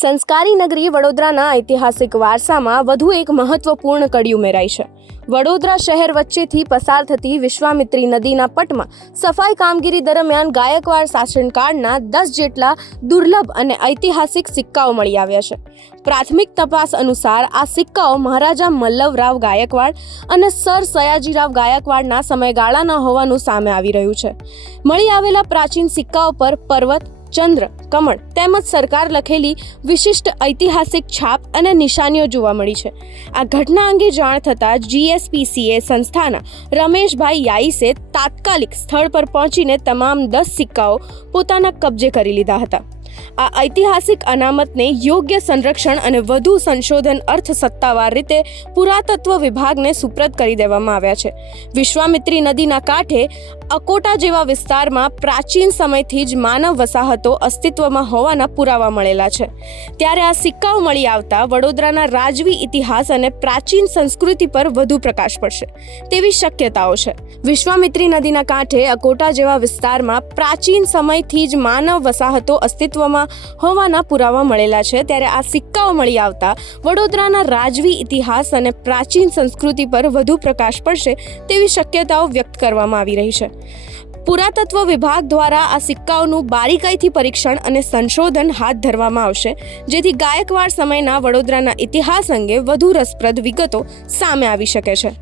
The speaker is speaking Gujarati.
સંસ્કારી નગરી વડોદરાના ઐતિહાસિક વારસામાં વધુ એક મહત્વપૂર્ણ કડી ઉમેરાઈ છે. વડોદરા શહેર વચ્ચેથી પસાર થતી વિશ્વામિત્રી નદીના પટમાં સફાઈ કામગીરી દરમિયાન ગાયકવાડ શાસનકાળના 10 જેટલા દુર્લભ અને ઐતિહાસિક સિક્કાઓ મળી આવ્યા છે. પ્રાથમિક તપાસ અનુસાર આ સિક્કાઓ મહારાજા મલ્લવરાવ ગાયકવાડ અને સર સયાજીરાવ ગાયકવાડના સમયગાળાના હોવાનું સામે આવી રહ્યું છે. મળી આવેલા પ્રાચીન સિક્કાઓ પર પર્વત, ચંદ્ર, કમળ તેમજ સરકાર લખેલી વિશિષ્ટ ઐતિહાસિક છાપ અને નિશાનીઓ જોવા મળી છે. આ ઘટના અંગે જાણ થતાં GSPCA સંસ્થાના રમેશભાઈ યાઈસે તાત્કાલિક સ્થળ પર પહોંચીને તમામ 10 સિક્કાઓ પોતાના કબજે કરી લીધા હતા. આ ઐતિહાસિક અનામતને યોગ્ય સંરક્ષણ અને વધુ સંશોધન અર્થ સત્તાવાર રીતે પુરાતત્વ વિભાગને સુપ્રત કરી દેવામાં આવ્યા છે. વિશ્વામિત્રી નદીના કાંઠે અકોટા જેવા વિસ્તારમાં પ્રાચીન સમયથી જ માનવ વસાહતો અસ્તિત્વમાં હોવાના પુરાવા મળેલા છે. ત્યારે આ સિક્કાઓ મળી આવતા વડોદરાના રાજવી ઇતિહાસ અને પ્રાચીન સંસ્કૃતિ પર વધુ પ્રકાશ પડશે તેવી શક્યતાઓ છે. વિશ્વામિત્રી નદીના કાંઠે અકોટા જેવા વિસ્તારમાં પ્રાચીન સમયથી જ માનવ વસાહતો અસ્તિત્વમાં હોવાના પુરાવા મળેલા છે. ત્યારે આ સિક્કાઓ મળી આવતા વડોદરાના રાજવી ઇતિહાસ અને પ્રાચીન સંસ્કૃતિ પર વધુ પ્રકાશ પડશે તેવી શક્યતાઓ વ્યક્ત કરવામાં આવી રહી છે. પુરાતત્વ વિભાગ દ્વારા આ સિક્કાઓનું બારીકાઈથી પરીક્ષણ અને સંશોધન હાથ ધરવામાં આવશે, જેથી ગાયકવાડ સમયના વડોદરાના ઇતિહાસ અંગે વધુ રસપ્રદ વિગતો સામે આવી શકે છે.